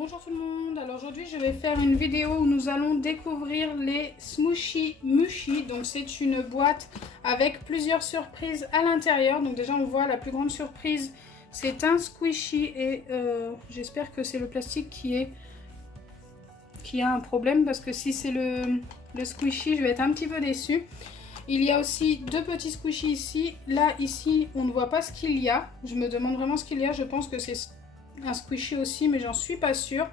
Bonjour tout le monde, alors aujourd'hui je vais faire une vidéo où nous allons découvrir les Smooshy Mushy. Donc c'est une boîte avec plusieurs surprises à l'intérieur. Donc déjà on voit la plus grande surprise, c'est un squishy et j'espère que c'est le plastique qui a un problème, parce que si c'est le squishy je vais être un petit peu déçue. Il y a aussi deux petits squishy ici. Là ici on ne voit pas ce qu'il y a, je me demande vraiment ce qu'il y a. Je pense que c'est un squishy aussi, mais j'en suis pas sûre.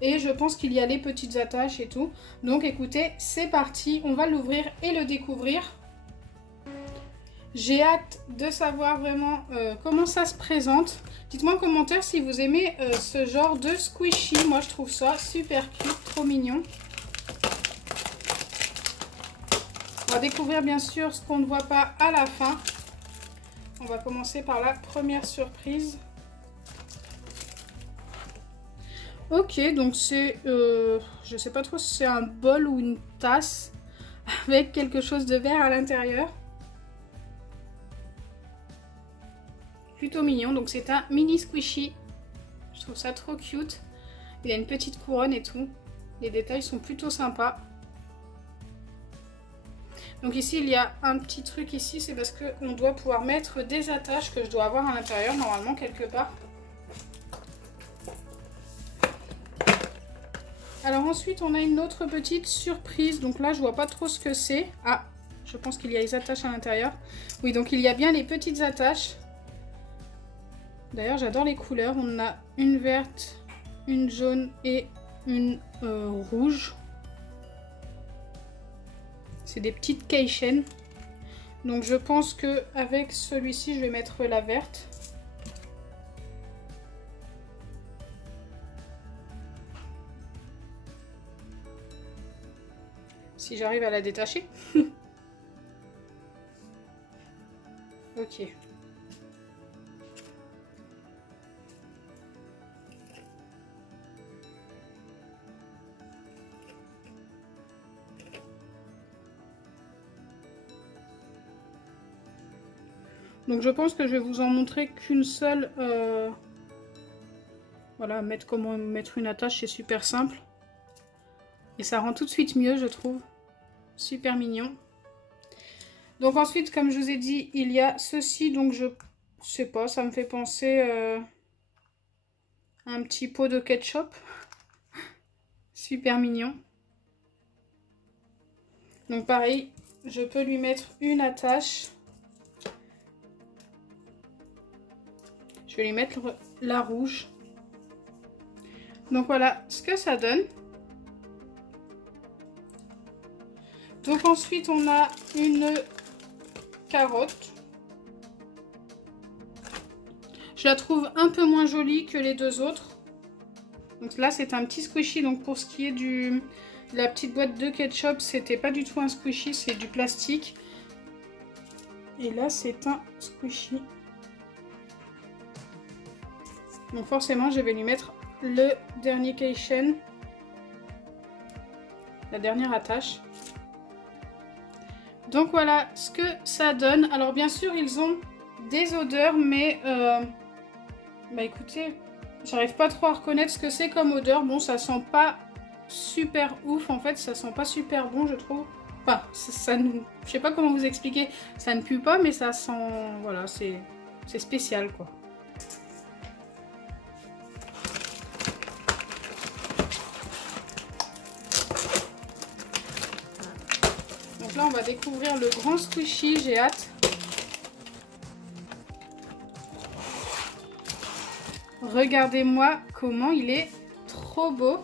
Et je pense qu'il y a les petites attaches et tout. Donc écoutez, c'est parti, on va l'ouvrir et le découvrir. J'ai hâte de savoir vraiment comment ça se présente. Dites-moi en commentaire si vous aimez ce genre de squishy. Moi je trouve ça super cute, trop mignon. On va découvrir bien sûr ce qu'on ne voit pas à la fin. On va commencer par la première surprise. Ok, donc c'est, je sais pas trop si c'est un bol ou une tasse avec quelque chose de vert à l'intérieur. Plutôt mignon, donc c'est un mini squishy. Je trouve ça trop cute. Il a une petite couronne et tout. Les détails sont plutôt sympas. Donc ici il y a un petit truc ici, c'est parce qu'on doit pouvoir mettre des attaches que je dois avoir à l'intérieur normalement quelque part. Alors ensuite on a une autre petite surprise, donc là je vois pas trop ce que c'est. Ah, je pense qu'il y a les attaches à l'intérieur. Oui, donc il y a bien les petites attaches. D'ailleurs j'adore les couleurs, on a une verte, une jaune et une rouge. C'est des petites keychains. Donc je pense que avec celui-ci je vais mettre la verte. Si j'arrive à la détacher. Ok. Donc je pense que je vais vous en montrer qu'une seule. Voilà, comment mettre une attache, c'est super simple. Et ça rend tout de suite mieux, je trouve. Super mignon. Donc ensuite, comme je vous ai dit, il y a ceci. Donc je sais pas, ça me fait penser à un petit pot de ketchup. Super mignon. Donc pareil, je peux lui mettre une attache. Je vais lui mettre la rouge. Donc voilà ce que ça donne. Donc ensuite on a une carotte. Je la trouve un peu moins jolie que les deux autres. Donc là c'est un petit squishy. Donc pour ce qui est de la petite boîte de ketchup, c'était pas du tout un squishy, c'est du plastique. Et là c'est un squishy. Donc forcément je vais lui mettre le dernier keychain. La dernière attache. Donc voilà ce que ça donne. Alors bien sûr ils ont des odeurs, mais bah écoutez, j'arrive pas trop à reconnaître ce que c'est comme odeur. Bon, ça sent pas super ouf en fait, ça sent pas super bon je trouve. Enfin, je sais pas comment vous expliquer, ça ne pue pas mais ça sent, voilà, c'est spécial quoi. Donc là on va découvrir le grand squishy, j'ai hâte. Regardez-moi comment il est trop beau.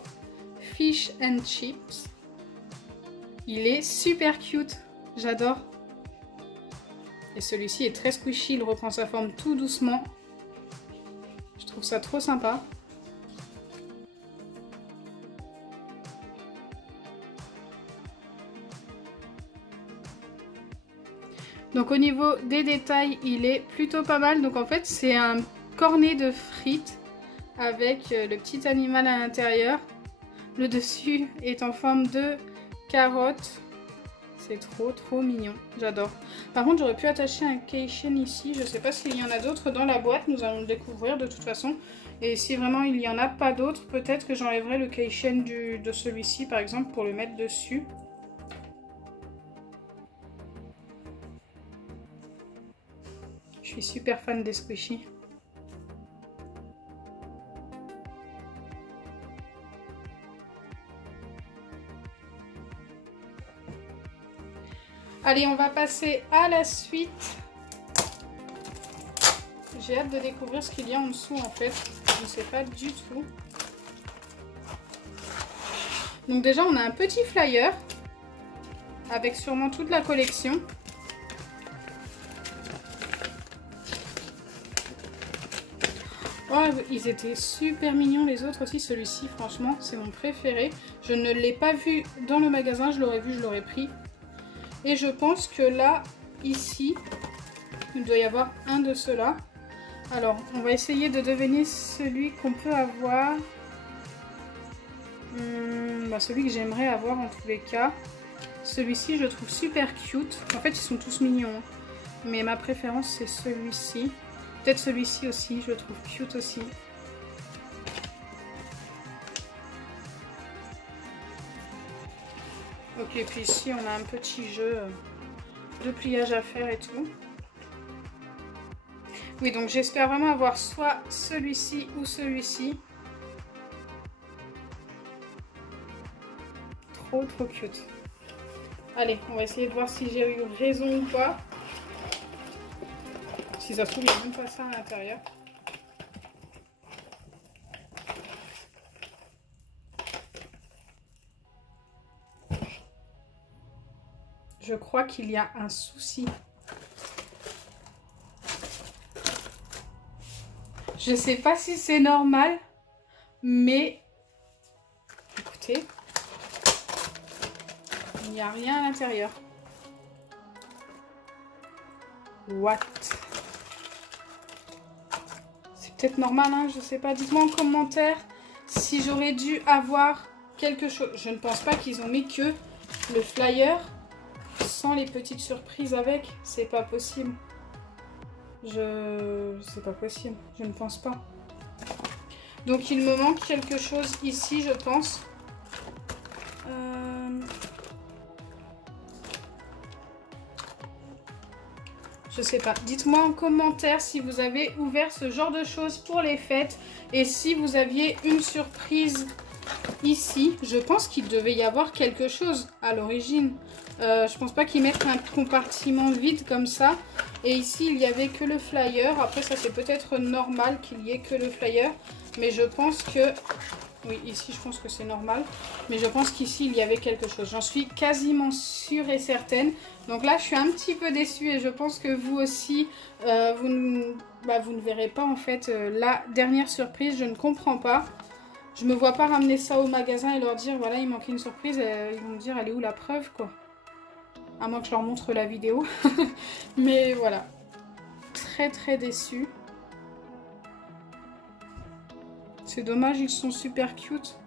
Fish and chips. Il est super cute, j'adore. Et celui-ci est très squishy, il reprend sa forme tout doucement. Je trouve ça trop sympa. Donc au niveau des détails, il est plutôt pas mal. Donc en fait c'est un cornet de frites avec le petit animal à l'intérieur. Le dessus est en forme de carotte. C'est trop mignon, j'adore. Par contre j'aurais pu attacher un keychain ici, je sais pas s'il y en a d'autres dans la boîte, nous allons le découvrir de toute façon. Et si vraiment il n'y en a pas d'autres, peut-être que j'enlèverai le keychain de celui-ci par exemple pour le mettre dessus. Je suis super fan des squishies. Allez, on va passer à la suite. J'ai hâte de découvrir ce qu'il y a en dessous en fait. Je ne sais pas du tout. Donc déjà, on a un petit flyer avec sûrement toute la collection. Oh, ils étaient super mignons les autres aussi. Celui-ci, franchement, c'est mon préféré. Je ne l'ai pas vu dans le magasin. Je l'aurais vu, je l'aurais pris. Et je pense que là, ici, il doit y avoir un de ceux-là. Alors, on va essayer de deviner celui qu'on peut avoir. Celui que j'aimerais avoir en tous les cas. Celui-ci, je trouve super cute. En fait, ils sont tous mignons. Hein. Mais ma préférence, c'est celui-ci. Peut-être celui-ci aussi, je le trouve cute aussi. Ok, et puis ici on a un petit jeu de pliage à faire et tout. Oui, donc j'espère vraiment avoir soit celui-ci ou celui-ci. Trop cute. Allez, on va essayer de voir si j'ai eu raison ou pas. Si ça se trouve, il n'y a même pas ça à l'intérieur. Je crois qu'il y a un souci. Je sais pas si c'est normal, mais écoutez, il n'y a rien à l'intérieur. What? C'est peut-être normal, hein, je sais pas. Dites-moi en commentaire si j'aurais dû avoir quelque chose. Je ne pense pas qu'ils ont mis que le flyer sans les petites surprises avec. C'est pas possible. C'est pas possible. Je ne pense pas. Donc il me manque quelque chose ici, je pense. Je sais pas. Dites-moi en commentaire si vous avez ouvert ce genre de choses pour les fêtes. Et si vous aviez une surprise ici. Je pense qu'il devait y avoir quelque chose à l'origine. Je pense pas qu'ils mettent un compartiment vide comme ça. Et ici, il n'y avait que le flyer. Après, ça c'est peut-être normal qu'il y ait que le flyer. Mais je pense que... Oui, ici, je pense que c'est normal. Mais je pense qu'ici, il y avait quelque chose. J'en suis quasiment sûre et certaine. Donc là, je suis un petit peu déçue. Et je pense que vous aussi, vous ne verrez pas en fait la dernière surprise. Je ne comprends pas. Je me vois pas ramener ça au magasin et leur dire, voilà, il manquait une surprise. Ils vont me dire, elle est où la preuve, quoi? À moins que je leur montre la vidéo. Mais voilà. Très déçue. C'est dommage, ils sont super cute.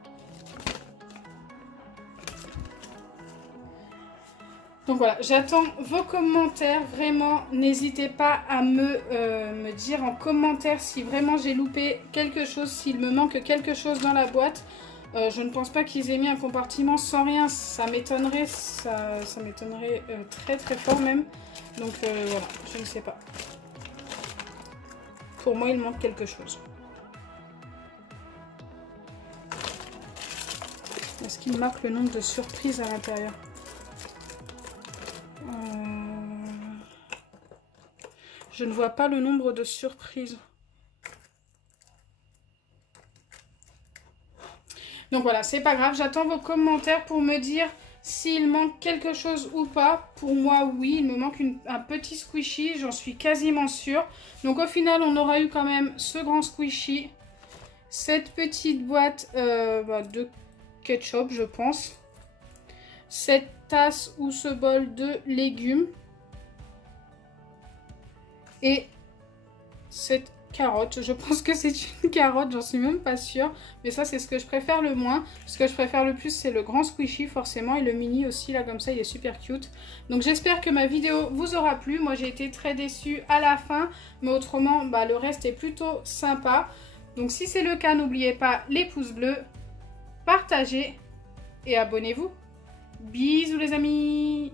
Donc voilà, j'attends vos commentaires. Vraiment, n'hésitez pas à me dire en commentaire si vraiment j'ai loupé quelque chose, s'il me manque quelque chose dans la boîte. Je ne pense pas qu'ils aient mis un compartiment sans rien. Ça m'étonnerait, ça m'étonnerait très fort même. Donc voilà, je ne sais pas. Pour moi, il manque quelque chose. Est-ce qu'il marque le nombre de surprises à l'intérieur? Je ne vois pas le nombre de surprises. Donc voilà, c'est pas grave. J'attends vos commentaires pour me dire s'il manque quelque chose ou pas. Pour moi, oui, il me manque un petit squishy. J'en suis quasiment sûre. Donc au final, on aura eu quand même ce grand squishy. Cette petite boîte de ketchup, je pense. Cette tasse ou ce bol de légumes. Et cette carotte. Je pense que c'est une carotte, j'en suis même pas sûre. Mais ça, c'est ce que je préfère le moins. Ce que je préfère le plus, c'est le grand squishy, forcément. Et le mini aussi, là, comme ça, il est super cute. Donc, j'espère que ma vidéo vous aura plu. Moi, j'ai été très déçue à la fin. Mais autrement, bah, le reste est plutôt sympa. Donc, si c'est le cas, n'oubliez pas les pouces bleus, partagez et abonnez-vous. Bisous, les amis!